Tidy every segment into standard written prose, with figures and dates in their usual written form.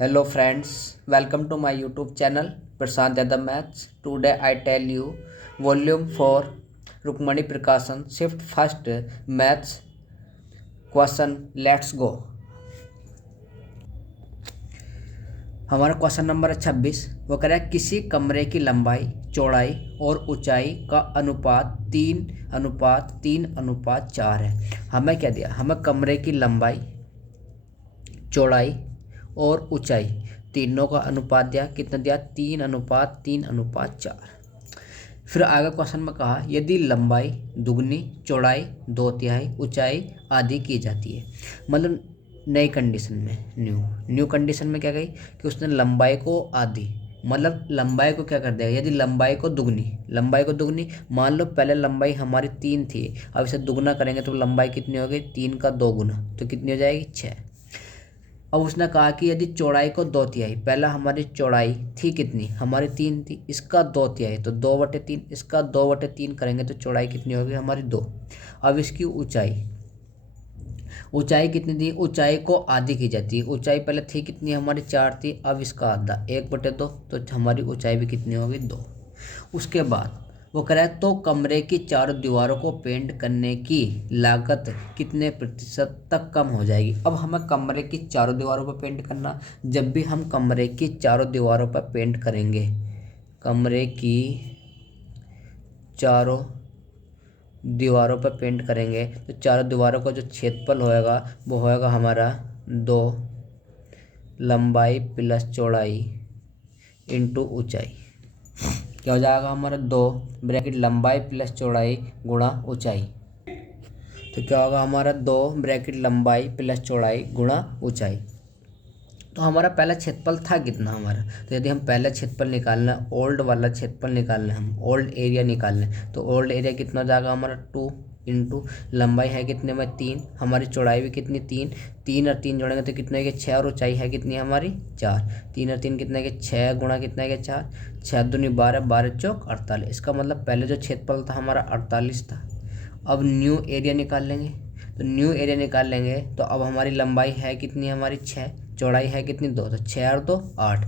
Hello friends, welcome to my YouTube channel Prashant Yadav Maths. Today I tell you Volume 4 Rukmani Prakashan Shift First Maths Question. Let's go. हमारा question number 26 वो कह रहा है किसी कमरे की लंबाई चौड़ाई और ऊंचाई का अनुपात 3:3:4 है। हमें क्या दिया? हमें कमरे की लंबाई चौड़ाई और ऊंचाई तीनों का अनुपात दिया। कितना दिया? 3:3:4। फिर आगे क्वेश्चन में कहा यदि लंबाई दुगनी चौड़ाई 2/3 ऊंचाई आधी की जाती है। मतलब नई कंडीशन में न्यू कंडीशन में क्या कही कि उसने लंबाई को आधी, मतलब लंबाई को क्या कर देगा? यदि लंबाई को दुगनी मान लो पहले लंबाई हमारी 3 थी, अब इसे दुगना करेंगे तो लंबाई कितनी हो गई? 3 का 2 गुना, तो कितनी हो जाएगी? 6। अब उसने कहा कि यदि चौड़ाई को 2/3, पहला हमारी चौड़ाई थी कितनी? हमारी 3 थी, इसका 2/3 तो 2/3, इसका 2/3 करेंगे तो चौड़ाई कितनी होगी? हमारी 2। अब इसकी ऊंचाई कितनी थी? ऊंचाई को आधी की जाती है। ऊंचाई पहले थी कितनी? हमारी 4 थी, अब इसका आधा 1/2, तो हमारी ऊंचाई भी कितनी होगी? 2। उसके बाद वो कह रहा है तो कमरे की चारों दीवारों को पेंट करने की लागत कितने प्रतिशत तक कम हो जाएगी? अब हमें कमरे की चारों दीवारों पर पेंट करना। जब भी हम कमरे की चारों दीवारों पर पेंट करेंगे, कमरे की चारों दीवारों पर पेंट करेंगे तो चारों दीवारों का जो क्षेत्रफल होएगा वो होएगा हमारा 2 लंबाई प्लस चौड़ाई इंटू ऊंचाई। क्या हो जाएगा हमारा? 2 ब्रैकेट लंबाई प्लस चौड़ाई गुणा ऊंचाई। तो क्या होगा हमारा? 2 ब्रैकेट लंबाई प्लस चौड़ाई गुणा ऊंचाई। तो हमारा पहला क्षेत्रफल था कितना हमारा? तो यदि हम पहला क्षेत्रफल निकालना है, ओल्ड वाला क्षेत्रफल निकालना है, हम ओल्ड एरिया निकालना है, तो ओल्ड एरिया कितना हो जाएगा हमारा? 2 इंटू लंबाई है कितने में? 3, हमारी चौड़ाई भी कितनी? 3, 3 और 3 जोड़ेंगे तो कितने के? 6, और ऊंचाई है कितनी हमारी? 4। 3 और 3 कितने के? 6 गुणा कितने के? 4। 6 दूनी 12, 12 चौक 48। इसका मतलब पहले जो क्षेत्रफल था हमारा 48 था। अब न्यू एरिया निकाल लेंगे, तो न्यू एरिया निकाल लेंगे तो अब हमारी लंबाई है कितनी? हमारी 6, चौड़ाई है कितनी? 2, तो 6 और 2 8,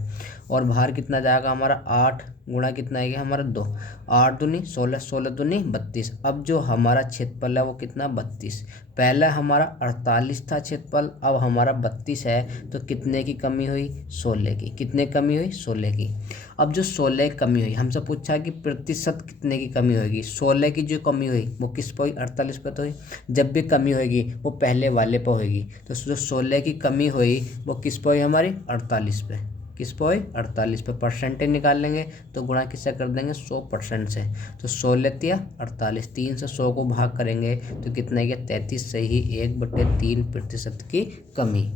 और बाहर कितना जाएगा हमारा? 8 गुणा कितना आएगा हमारा? 2। 8 दूनी 16, 16 दूनी 32। अब जो हमारा क्षेत्रफल है वो कितना? 32। पहले हमारा 48 था क्षेत्रफल, अब हमारा 32 है, तो कितने की कमी हुई? 16 की। कितने कमी हुई? 16 की। अब जो 16 की कमी हुई, हमसे पूछा कि प्रतिशत कितने की कमी होगी? 16 की जो कमी हुई वो किस पर हुई? 48 पे तो हुई। जब भी कमी होगी वो पहले वाले पर होगी, तो जो 16 की कमी हुई वो किस पर हुई? हमारी 48 पे। किस पर हुई? 48 पे। परसेंटेज निकाल लेंगे तो गुणा किससे कर देंगे? 100% से। तो 16 तिया 48, 3 से 100 को भाग करेंगे तो कितने के? 33 से ही 1/3% की कमी।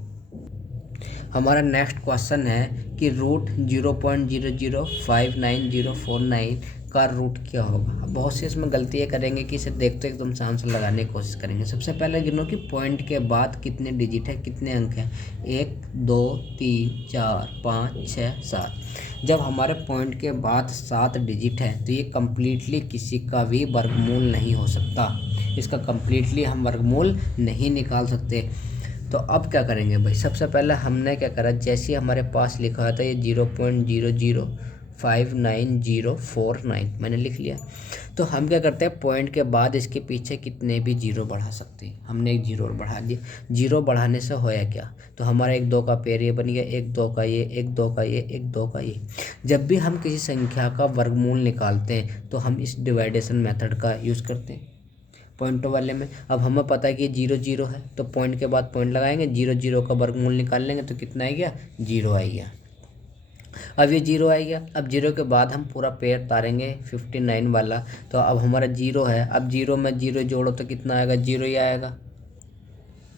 हमारा नेक्स्ट क्वेश्चन है कि रूट 0.005949 का रूट क्या होगा? अब बहुत सी इसमें गलतियाँ करेंगे कि इसे देखते एकदम से आंसर लगाने की कोशिश करेंगे। सबसे पहले गिनो कि पॉइंट के बाद कितने डिजिट है, कितने अंक हैं? 1 2 3 4 5 6 7। जब हमारे पॉइंट के बाद 7 डिजिट है तो ये कम्प्लीटली किसी का भी वर्गमूल नहीं हो सकता। इसका कम्प्लीटली हम वर्गमूल नहीं निकाल सकते। तो अब क्या करेंगे भाई? सबसे पहले हमने क्या करा, जैसे हमारे पास लिखा था ये 0.005949 मैंने लिख लिया। तो हम क्या करते हैं, पॉइंट के बाद इसके पीछे कितने भी जीरो बढ़ा सकते हैं। हमने एक जीरो बढ़ा दिया। जीरो बढ़ाने से होया क्या? तो हमारा 1 2 का पेयर ये बन गया, 1 2 का ये, 1 2 का ये, 1 2 का ये। जब भी हम किसी संख्या का वर्गमूल निकालते हैं तो हम इस डिवाइडेशन मेथड का यूज़ करते हैं पॉइंटों वाले में। अब हमें पता है कि 0 0 है, तो पॉइंट के बाद पॉइंट लगाएंगे, 0 0 का वर्गमूल निकाल लेंगे तो कितना आ गया? 0 आ गया। अब ये 0 आ गया। अब 0 के बाद हम पूरा पेयर तारेंगे 59 वाला, तो अब हमारा 0 है। अब 0 में 0 जोड़ो तो कितना आएगा? 0 ही आएगा।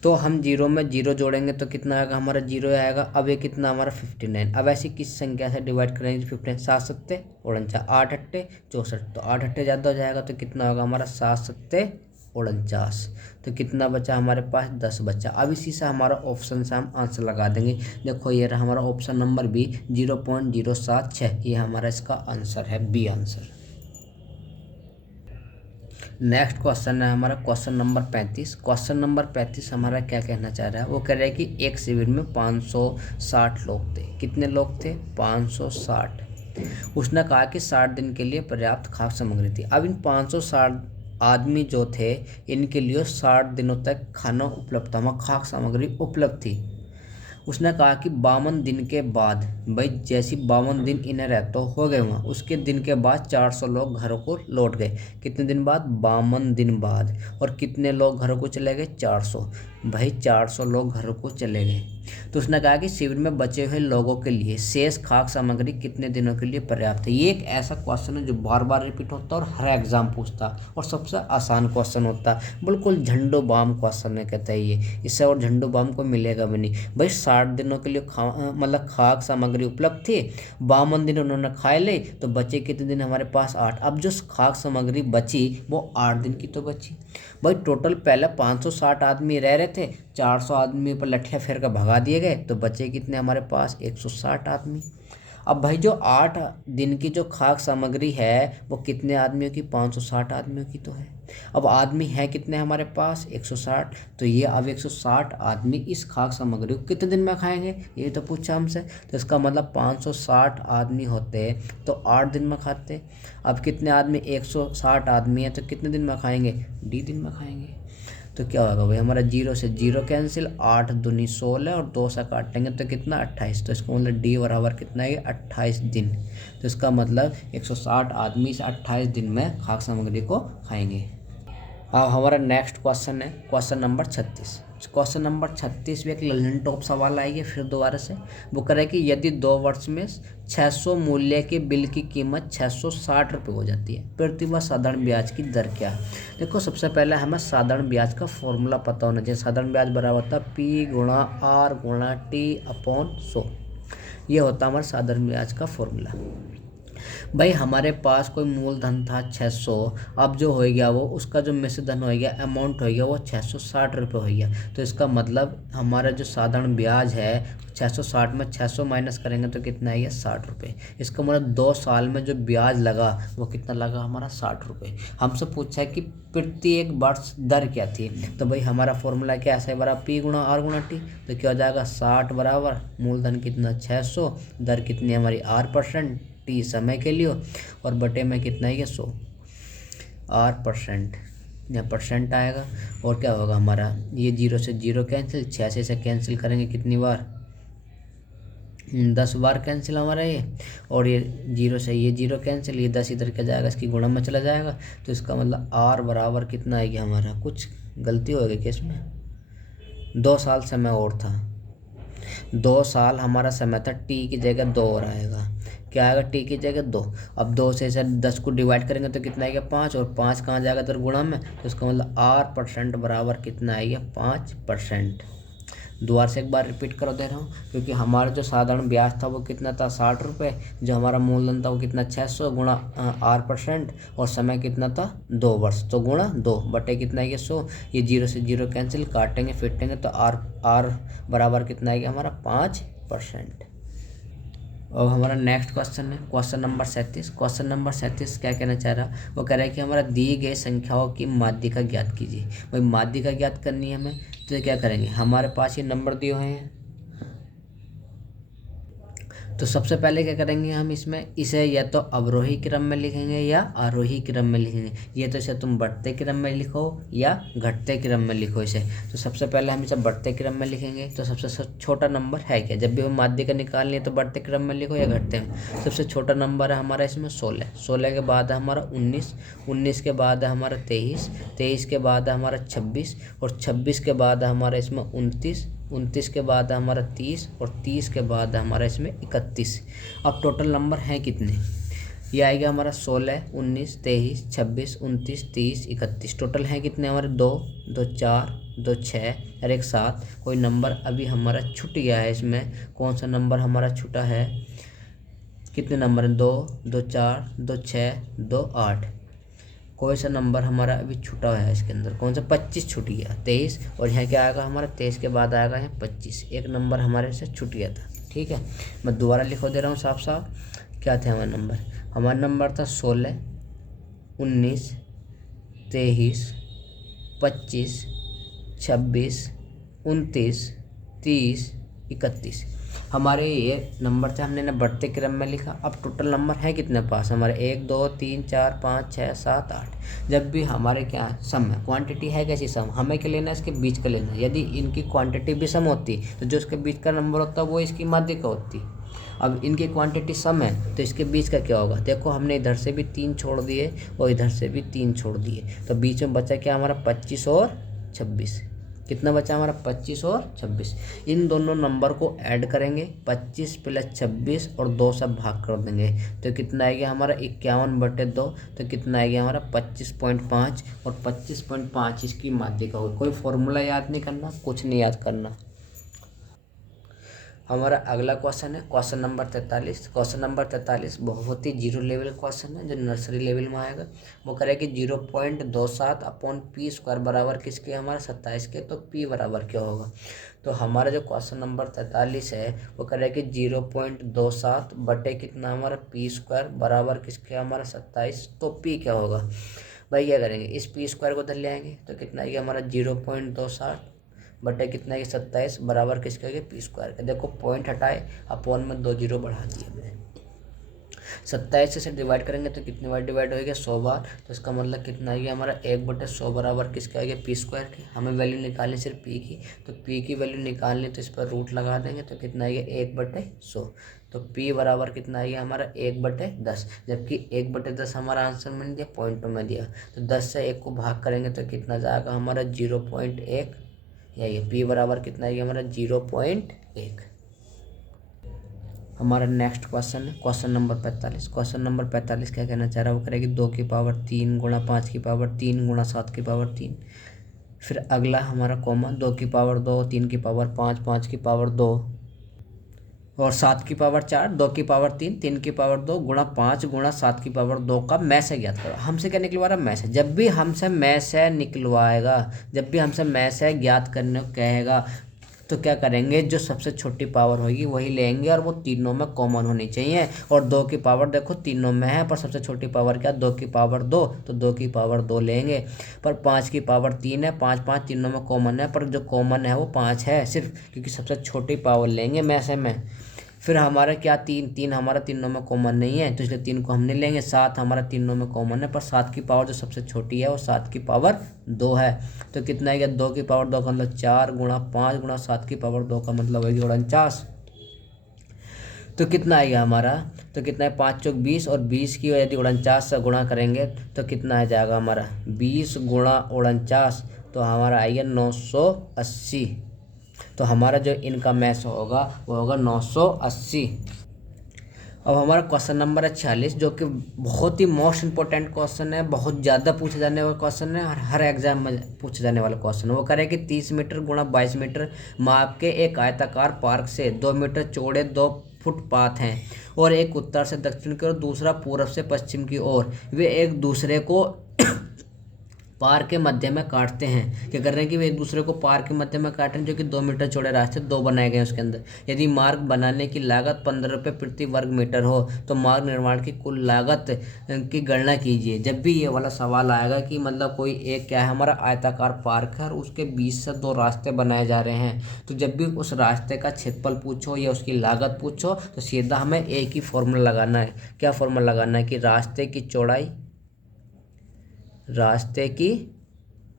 तो हम 0 में 0 जोड़ेंगे तो कितना आएगा? हमारा 0 आएगा। अब ये कितना हमारा? 59। अब ऐसी किस संख्या से डिवाइड करेंगे? 59 7 सत्ते 49, 8 अट्टे 64, तो 8 अट्टे ज़्यादा हो जाएगा तो कितना होगा हमारा? 7 सत्ते 49। तो कितना बचा हमारे पास? 10 बचा। अब इसी से हमारा ऑप्शन से हम आंसर लगा देंगे। देखो ये रहा हमारा ऑप्शन नंबर बी 0.076, ये हमारा इसका आंसर है, बी आंसर। नेक्स्ट क्वेश्चन है हमारा क्वेश्चन नंबर 35। क्वेश्चन नंबर 35 हमारा क्या कहना चाह रहा है, वो कह रहा है कि एक शिविर में 560 लोग थे। कितने लोग थे? 560। उसने कहा कि 60 दिन के लिए पर्याप्त खाद्य सामग्री थी। अब इन 560 आदमी जो थे, इनके लिए 60 दिनों तक खाना उपलब्ध था, वहाँ खाद्य सामग्री उपलब्ध थी। उसने कहा कि 52 दिन के बाद, भाई जैसी 52 दिन इन्हें रहते हो गए वहाँ, उसके दिन के बाद 400 लोग घरों को लौट गए। कितने दिन बाद? 52 दिन बाद। और कितने लोग घरों को चले गए? 400। भाई 400 लोग घरों को चले गए। तो उसने कहा कि शिविर में बचे हुए लोगों के लिए शेष खाद्य सामग्री कितने दिनों के लिए पर्याप्त है। ये एक ऐसा क्वेश्चन है जो बार बार रिपीट होता है और हर एग्जाम पूछता है और सबसे आसान क्वेश्चन होता है। बिल्कुल झंडू बाम क्वेश्चन है, कहता है ये, इससे और झंडू बाम को मिलेगा भी नहीं। भाई 60 दिनों के लिए मतलब खाद्य सामग्री उपलब्ध थी, 52 दिन उन्होंने खाए ले, तो बचे कितने दिन हमारे पास? 8। अब जो खाद्य सामग्री बची वो 8 दिन की तो बची। भाई टोटल पहले 560 आदमी रह रहे थे, 400 आदमी पर लठिया फेर कर भगा दिए गए, तो बचे कितने हमारे पास? 160 आदमी। अब भाई जो 8 दिन की जो खाद्य सामग्री है वो कितने आदमियों की? 560 आदमियों की तो है। अब आदमी है कितने हमारे पास? 160। तो ये अब 160 आदमी इस खाद्य सामग्री को कितने दिन में खाएंगे, ये तो पूछा हमसे। तो इसका मतलब 560 आदमी होते तो 8 दिन में खाते। अब कितने आदमी? 160 आदमी है, तो कितने दिन में खाएंगे? डी दिन में खाएंगे। तो क्या होगा भाई, हमारा 0 से 0 कैंसिल, 8 दूनी 16 और 2 से काटेंगे तो कितना? 28। तो इसका मतलब डी बराबर कितना है? 28 दिन। तो इसका मतलब 160 आदमी इस 28 दिन में खाद्य सामग्री को खाएंगे। अब हमारा नेक्स्ट क्वेश्चन है क्वेश्चन नंबर 36। क्वेश्चन नंबर 36 भी एक ललन टॉप सवाल आएगी फिर दोबारा से। वो कह रहा है कि यदि 2 वर्ष में 600 मूल्य के बिल की कीमत 660 रुपये हो जाती है, प्रतिवर्ष साधारण ब्याज की दर क्या है? देखो सबसे पहले हमें साधारण ब्याज का फॉर्मूला पता होना चाहिए। साधारण ब्याज बराबर होता है पी गुणा आर गुणा टी अपॉन 100। ये होता है हमारा साधारण ब्याज का फॉर्मूला। भाई हमारे पास कोई मूलधन था 600, अब जो हो गया वो उसका जो मिश्र धन हो गया, अमाउंट हो गया वो 660 रुपये हो गया। तो इसका मतलब हमारा जो साधारण ब्याज है 660 में 600 माइनस करेंगे तो कितना है? 60 रुपये। इसका मतलब 2 साल में जो ब्याज लगा वो कितना लगा हमारा? 60 रुपये। हमसे पूछा है कि प्रति एक वर्ष दर क्या थी, तो भाई हमारा फॉर्मूला क्या है? बराबर पी गुणा आर गुणा टी। तो क्या हो जाएगा? 60 बराबर मूलधन कितना? 600, दर कितनी हमारी? R%, टी समय के लिए, और बटे में कितना है? 100 R%, यहाँ परसेंट आएगा। और क्या होगा हमारा? ये 0 से 0 कैंसिल, 86 से कैंसिल करेंगे कितनी बार? 10 बार कैंसिल हमारा ये। और ये 0 से ये 0 कैंसिल, ये 10 इधर क्या जाएगा? इसकी गुणा में चला जाएगा। तो इसका मतलब R बराबर कितना आएगा हमारा? कुछ गलती हो गई क्या इसमें? 2 साल समय और था, 2 साल हमारा समय था, टी की जगह 2 और आएगा। क्या आएगा? टी की जगह 2। अब 2 से 10 को डिवाइड करेंगे तो कितना आएगा? 5, और 5 कहाँ जाएगा? तो गुणा में। तो इसका मतलब R% बराबर कितना आएगा? 5%। दोबारा से एक बार रिपीट कर दे रहा हूँ, क्योंकि हमारा जो साधारण ब्याज था वो कितना था? 60 रुपये। जो हमारा मूलधन था वो कितना? 600 गुणा R%, और समय कितना था? 2 वर्ष। तो गुणा 2 बटे कितना है? 100। ये 0 से 0 कैंसिल, काटेंगे फिटेंगे तो R बराबर कितना आएगा हमारा? 5%। और हमारा नेक्स्ट क्वेश्चन है क्वेश्चन नंबर 37। क्वेश्चन नंबर 37 क्या कहना चाह रहा? वो कह रहा है कि हमारा दिए गए संख्याओं की माध्यिका ज्ञात कीजिए। भाई माध्यिका ज्ञात करनी है हमें, तो क्या करेंगे? हमारे पास ये नंबर दिए हुए हैं, तो सबसे पहले क्या करेंगे हम इसमें? इसे या तो अवरोही क्रम में लिखेंगे या आरोही क्रम में लिखेंगे। ये तो इसे तुम बढ़ते क्रम में लिखो या घटते क्रम में लिखो इसे। तो सबसे पहले हम इसे बढ़ते क्रम में लिखेंगे। तो सबसे छोटा नंबर है क्या? जब भी हम माध्यिका निकालनी है तो बढ़ते क्रम में लिखो या घटते में। सबसे छोटा नंबर है हमारा इसमें 16, 16 के बाद है हमारा 19, 19 के बाद है हमारा 23, 23 के बाद है हमारा 26, और 26 के बाद है हमारा इसमें 29, 29 के बाद है हमारा 30, और 30 के बाद है हमारा इसमें 31। अब टोटल नंबर हैं कितने? ये आएगा हमारा 16, 19, 23, 26, 29, 30, 31। टोटल हैं कितने हमारे? 2, 2 4, 2 6 और 1 7। कोई नंबर अभी हमारा छूट गया है इसमें। कौन सा नंबर हमारा छूटा है? कितने नंबर हैं? 2, 2 4, 2 6, 2 8। कोई सा नंबर हमारा अभी छूटा है इसके अंदर? कौन सा? 25 छूट गया। 23, और यहाँ क्या आएगा हमारा? 23 के बाद आएगा यहाँ 25। एक नंबर हमारे से छूट गया था। ठीक है, मैं दोबारा लिखो दे रहा हूँ साफ साफ। क्या थे हमारे नंबर? हमारा नंबर था 16, 19, 23, 25, 26, 29, 30, 31। हमारे ये नंबर थे, हमने ना बढ़ते क्रम में लिखा। अब टोटल नंबर है कितने पास हमारे, 1 2 3 4 5 6 7 8। जब भी हमारे क्या सम है, क्वांटिटी है कैसी सम, हमें क्या लेना है, इसके बीच का लेना है। यदि इनकी क्वांटिटी भी सम होती तो जो इसके बीच का नंबर होता वो इसकी माध्यिका होती। अब इनकी क्वांटिटी सम है तो इसके बीच का क्या होगा, देखो हमने इधर से भी 3 छोड़ दिए और इधर से भी 3 छोड़ दिए, तो बीच में बचा क्या हमारा 25 और 26। कितना बचा हमारा 25 और 26। इन दोनों नंबर को ऐड करेंगे, 25 प्लस 26 और 2 से भाग कर देंगे तो कितना आएगा हमारा 51/2। तो कितना आएगा हमारा 25.5 और 25.5 इसकी माध्यिका होगी। कोई फॉर्मूला याद नहीं करना, कुछ नहीं याद करना। हमारा अगला क्वेश्चन है क्वेश्चन नंबर 43। क्वेश्चन नंबर 43 बहुत ही जीरो लेवल क्वेश्चन है जो नर्सरी लेवल में आएगा। वो करेगा 0.27 अपॉन पी स्क्वायर बराबर किसके, हमारा 27 के। तो पी बराबर क्या होगा, तो हमारा जो क्वेश्चन नंबर 43 है वो करेगा 0.27 बटे कितना हमारा पी स्क्वायर बराबर किसके, हमारा 27। तो पी क्या होगा भाई, क्या करेंगे, इस पी स्क्वायर को इधर ले आएंगे तो कितना आएगा हमारा 0.27 बटे कितना है 27 बराबर किसके आगे, पी स्क्वायर के। देखो पॉइंट हटाए, अपॉन में 2 जीरो बढ़ा दिए हमने। 27 से डिवाइड करेंगे तो कितनी बार डिवाइड होएगा, 100 बार। तो इसका मतलब कितना आएगा हमारा 1/100 बराबर किसके आगे, पी स्क्वायर के। हमें वैल्यू निकालनी सिर्फ पी की, तो पी की वैल्यू निकालनी तो इस पर रूट लगा देंगे तो कितना आएगा 1/100। तो पी बराबर कितना आएगा हमारा 1/10, जबकि 1/10 हमारा आंसर में दिया, पॉइंटों में दिया। तो 10 से 1 को भाग करेंगे तो कितना जाएगा हमारा 0.1, यही पी बराबर कितना है हमारा 0.1। हमारा नेक्स्ट क्वेश्चन है क्वेश्चन नंबर 45। क्वेश्चन नंबर 45 क्या कहना चाह रहा है, वो करेगी 2 की पावर 3 गुणा 5 की पावर 3 गुणा 7 की पावर 3। फिर अगला हमारा कॉमा 2 की पावर 2, 3 की पावर 5, 5 की पावर 2 और 7 की पावर 4, 2 की पावर 3, 3 की पावर 2 गुणा 5 गुणा 7 की पावर 2 का मैस है ज्ञात करो। हमसे क्या निकलवा रहा है, मैस है। जब भी हमसे मैस है निकलवाएगा, जब भी हमसे मैस है ज्ञात करने को कहेगा तो क्या करेंगे, जो सबसे छोटी पावर होगी वही लेंगे और वो तीनों में कॉमन होनी चाहिए। और 2 की पावर देखो तीनों में है, पर सबसे छोटी पावर क्या, 2 की पावर 2, तो 2 की पावर 2 लेंगे। पर 5 की पावर 3 है, 5 5 तीनों में कॉमन है, पर जो कॉमन है वो 5 है सिर्फ, क्योंकि सबसे छोटी पावर लेंगे मैसे में। फिर हमारा क्या 3 3 हमारा तीनों में कॉमन नहीं है तो इसलिए 3 को हम नहीं लेंगे। 7 हमारा तीनों में कॉमन है, पर 7 की पावर जो सबसे छोटी है वो 7 की पावर 2 है। तो कितना है, 2 की पावर 2 का मतलब 4 गुणा 5 गुणा 7 की पावर 2 का मतलब है 49। तो कितना आएगा हमारा, तो कितना है 5 चौक 20 और 20 की यदि 49 से गुणा करेंगे तो कितना आ जाएगा हमारा 20 गुणा 49, तो हमारा आएगा 980। तो हमारा जो इनका मैच होगा वो होगा 980। अब हमारा क्वेश्चन नंबर है 46, जो कि बहुत ही मोस्ट इंपॉर्टेंट क्वेश्चन है, बहुत ज़्यादा पूछे जाने वाला क्वेश्चन है और हर एग्जाम में पूछे जाने वाला क्वेश्चन है। वो करे कि 30 मीटर गुणा 22 मीटर माप के एक आयताकार पार्क से 2 मीटर चौड़े 2 फुटपाथ हैं और एक उत्तर से दक्षिण की ओर दूसरा पूर्व से पश्चिम की ओर, वे एक दूसरे को पार्क के मध्य में काटते हैं। क्या कर रहे हैं कि वे एक दूसरे को पार्क के मध्य में काट रहे हैं, जो कि 2 मीटर चौड़े रास्ते 2 बनाए गए हैं उसके अंदर। यदि मार्ग बनाने की लागत 15 रुपये प्रति वर्ग मीटर हो तो मार्ग निर्माण की कुल लागत की गणना कीजिए। जब भी ये वाला सवाल आएगा कि मतलब कोई एक क्या है हमारा आयताकार पार्क है और उसके बीच से 2 रास्ते बनाए जा रहे हैं, तो जब भी उस रास्ते का क्षेत्रफल पूछो या उसकी लागत पूछो तो सीधा हमें एक ही फॉर्मूला लगाना है। क्या फॉर्मूला लगाना है कि रास्ते की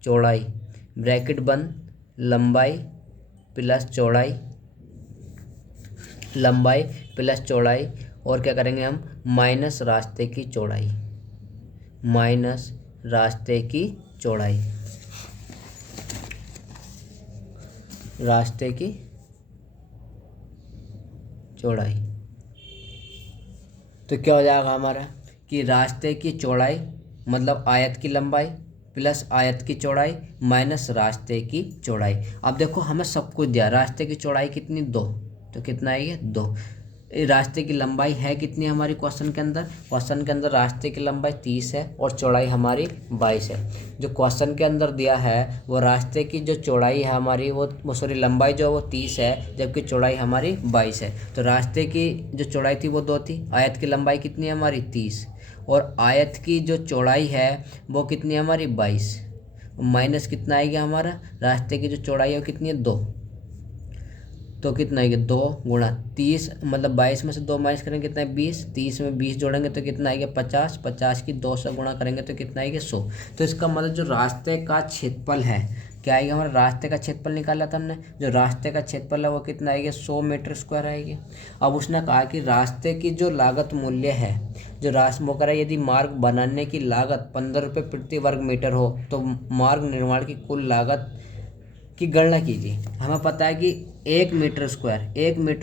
चौड़ाई ब्रैकेट बंद लंबाई प्लस चौड़ाई और क्या करेंगे हम माइनस रास्ते की चौड़ाई तो क्या हो जाएगा हमारा कि रास्ते की चौड़ाई मतलब आयत की लंबाई प्लस आयत की चौड़ाई माइनस रास्ते की चौड़ाई। अब देखो हमें सब कुछ दिया, रास्ते की चौड़ाई कितनी 2, तो कितना है ये 2। रास्ते की लंबाई है कितनी हमारी क्वेश्चन के अंदर रास्ते की लंबाई 30 है और चौड़ाई हमारी 22 है। जो क्वेश्चन के अंदर दिया है वो रास्ते की जो चौड़ाई है हमारी वो सॉरी लंबाई जो है वो 30 है जबकि चौड़ाई हमारी 22 है। तो रास्ते की जो चौड़ाई थी वो 2 थी, आयत की लंबाई कितनी है हमारी 30 और आयत की जो चौड़ाई है वो कितनी है हमारी 22, माइनस कितना आएगा हमारा रास्ते की जो चौड़ाई है वो कितनी है 2, तो कितना आएगा 2 गुणा 30, मतलब 22 में से 2 माइनस करेंगे कितना है 20, 30 में 20 जोड़ेंगे तो कितना आएगा 50, 50 की 2 से गुणा करेंगे तो कितना आएगा 100। तो इसका मतलब जो रास्ते का क्षेत्रफल है क्या आएगा हमारा, रास्ते का क्षेत्रफल निकाला था हमने, जो रास्ते का क्षेत्रफल है वो कितना आएगा 100 मीटर स्क्वायर आएगी। अब उसने कहा कि रास्ते की जो लागत मूल्य है, जो वो कह रहा है यदि मार्ग बनाने की लागत 15 रुपये प्रति वर्ग मीटर हो तो मार्ग निर्माण की कुल लागत की गणना कीजिए। हमें पता है कि 1 मीटर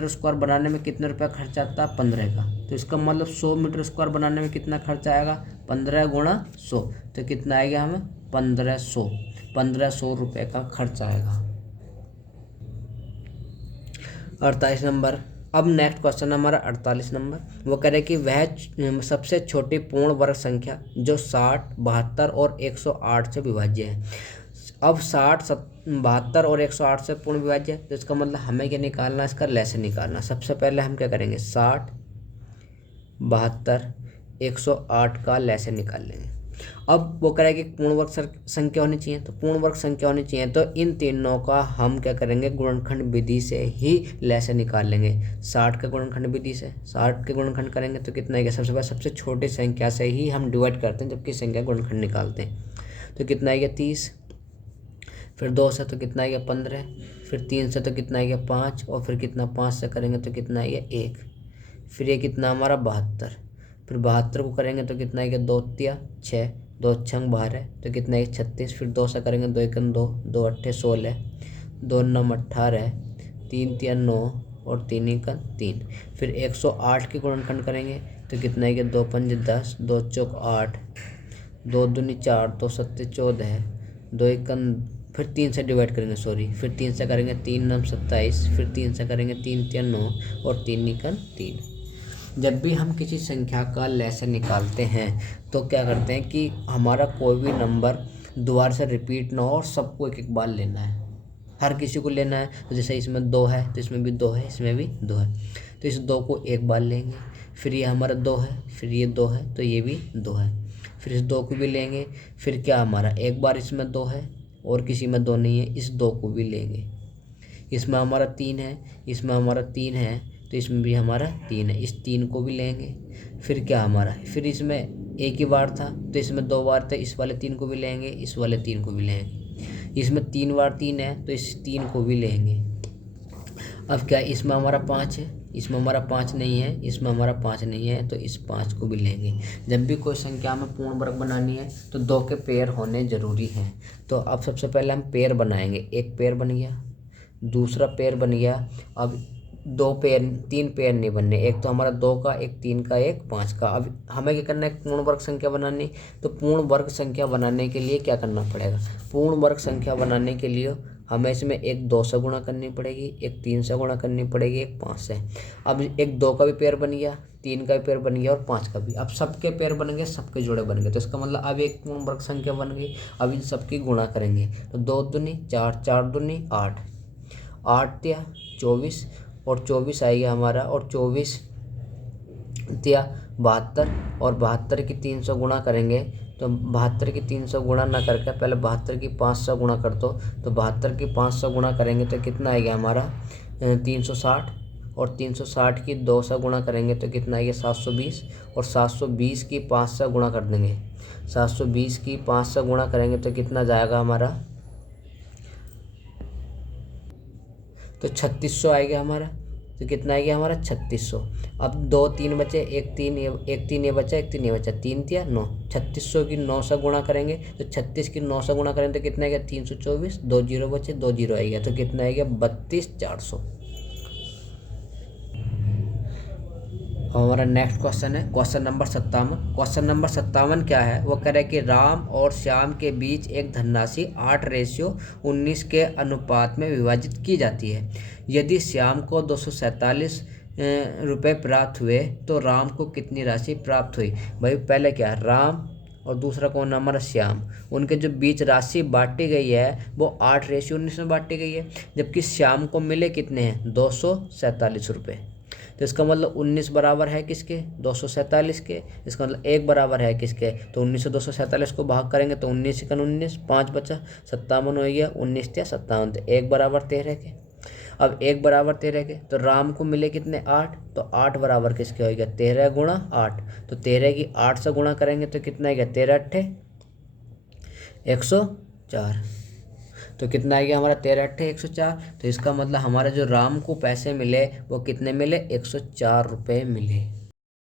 स्क्वायर बनाने में कितने रुपया खर्च आता है 15 का, तो इसका मतलब 100 मीटर स्क्वायर बनाने में कितना खर्च आएगा 15 गुणा 100, तो कितना आएगा हमें 1500 रुपये का खर्च आएगा। 48 नंबर। अब नेक्स्ट क्वेश्चन हमारा 48 नंबर, वो कह रहे कि वह सबसे छोटी पूर्ण वर्ग संख्या जो 60, 72 और 108 से विभाज्य है। अब 60, 72 और 108 से पूर्ण विभाज्य है, तो इसका मतलब हमें क्या निकालना, इसका लैसे निकालना। सबसे पहले हम क्या करेंगे 60, 72, 108 का लैसे निकाल लेंगे। अब वो कह कि पूर्ण वर्ग संख्या होनी चाहिए, तो पूर्ण वर्ग संख्या होनी चाहिए तो इन तीनों का हम क्या करेंगे गुणनखंड विधि से ही लैसे निकाल लेंगे। 60 का गुणनखंड विधि से 60 के गुणनखंड करेंगे तो कितना आएगा, सबसे पहले सबसे छोटी संख्या से ही हम डिवाइड करते हैं जबकि संख्या गुणनखंड निकालते हैं, तो कितना आएगा 30, फिर 2 से तो कितना आएगा 15, फिर 3 से तो कितना आएगा 5, और फिर कितना 5 से करेंगे तो कितना आएगा 1, फिर ये कितना हमारा 72, फिर 72 को करेंगे तो कितना आएगा 2 तिया 6, 2 छंग 12, तो कितना आएगा 36, फिर 2 से करेंगे 2 एकम 2, 2 अट्ठे 16, 2 नम 18, 3 तिया 9 और 3 एकम 3, फिर 108 के गुणनखंड करेंगे तो कितना आएगा 2 पंज 10, 2 चौक 8, 2 दूनी 4, 2 सत्ते 14, 2 एकम, फिर 3 से डिवाइड करेंगे फिर 3 से करेंगे 3 नम 27, फिर 3 से करेंगे 3 तिया 9 और 3 निकल 3। जब भी हम किसी संख्या का लैसे निकालते हैं तो क्या करते हैं कि हमारा कोई भी नंबर दोबारा से रिपीट ना हो और सबको एक एक बार लेना है, हर किसी को लेना है। तो जैसे इसमें 2 है तो इसमें भी 2 है, इसमें भी 2 है, तो इस 2 को एक बार लेंगे, फिर ये हमारा 2 है, फिर ये 2 है तो ये भी 2 है, फिर इस 2 को भी लेंगे, फिर क्या हमारा एक बार इसमें 2 है और किसी में 2 नहीं है, इस 2 को भी लेंगे, इसमें हमारा 3 है, इसमें हमारा 3 है तो इसमें भी हमारा 3 है, इस 3 को भी लेंगे, फिर क्या हमारा, फिर इसमें एक ही बार था तो इसमें 2 बार थे, इस वाले 3 को भी लेंगे, इस वाले 3 को भी लेंगे, इसमें 3 बार 3 है तो इस 3 को भी लेंगे। अब क्या इसमें हमारा 5 है, इसमें हमारा 5 नहीं है, इसमें हमारा 5 नहीं है तो इस 5 को भी लेंगे। जब भी कोई संख्या में पूर्ण वर्ग बनानी है तो 2 के पेयर होने ज़रूरी हैं। तो अब सबसे पहले हम पेयर बनाएंगे, एक पेयर बन गया, दूसरा पेयर बन गया, अब 3 पेयर नहीं बनने, एक तो हमारा 2 का, एक 3 का, एक 5 का। अब हमें क्या करना है पूर्ण वर्ग संख्या बनानी, तो पूर्ण वर्ग संख्या बनाने के लिए क्या करना पड़ेगा, पूर्ण वर्ग संख्या बनाने के लिए हमें इसमें एक 2 से गुणा करनी पड़ेगी, एक 3 से गुणा करनी पड़ेगी, एक 5 से। अब एक 2 का भी पेयर बन गया, 3 का भी पेयर बन गया और 5 का भी। अब सबके पेयर बन गए, सबके जोड़े बन गए, तो इसका मतलब अब एक पूर्ण वर्ग संख्या बन गई। अब इन सबकी गुणा करेंगे तो 2 दूनी 4, 4 दूनी 8, 8 तिया 24 और 24 आएगा हमारा, और 24 तिया 72 और 72 की 300 गुणा करेंगे तो 72 की 300 गुणा ना करके पहले 72 की 500 गुणा कर दो, तो 72 की 500 गुणा करेंगे तो कितना आएगा हमारा 360, और 360 की 200 गुणा करेंगे तो कितना आएगा 720, और 720 की 500 गुणा कर देंगे, 720 की 500 गुणा करेंगे तो कितना जाएगा हमारा, तो 3600 आएगा हमारा, तो कितना आएगा हमारा 3600। अब 2 3 बचे, एक 3 ये बचा, एक 3 ये बचा, 3 तिया 9, 3600 की 9 से गुणा करेंगे तो 36 की 9 से गुणा करेंगे तो कितना आएगा 324, 2 जीरो बचे, 2 जीरो आएगा तो कितना आएगा 32400। हमारा नेक्स्ट क्वेश्चन है क्वेश्चन नंबर 57। क्वेश्चन नंबर 57 क्या है, वो कह रहा है कि राम और श्याम के बीच एक धनराशि 8:19 के अनुपात में विभाजित की जाती है। यदि श्याम को 247 रुपये प्राप्त हुए तो राम को कितनी राशि प्राप्त हुई। भाई पहले क्या है, राम और दूसरा कौन है हमारा श्याम, उनके जो बीच राशि बांटी गई है वो 8:19 में बांटी गई है, जबकि श्याम को मिले कितने हैं 247 रुपये। तो इसका मतलब 19 बराबर है किसके, 247 के। इसका मतलब 1 बराबर है किसके, तो 19 से 247 को भाग करेंगे तो 19 एकन 19, 5 बचा 57 हो गया, 19 या 57, तो 1 बराबर 13 के। अब 1 बराबर 13 के, तो राम को मिले कितने, 8, तो 8 बराबर किसके हो गया, 13 गुणा 8, तो 13 की 8 से गुणा करेंगे तो कितना आएगा, 13 अट्ठे 104, तो कितना आ गया हमारा, 13 अट्ठे 104। तो इसका मतलब हमारा जो राम को पैसे मिले वो कितने मिले, 104 रुपये मिले।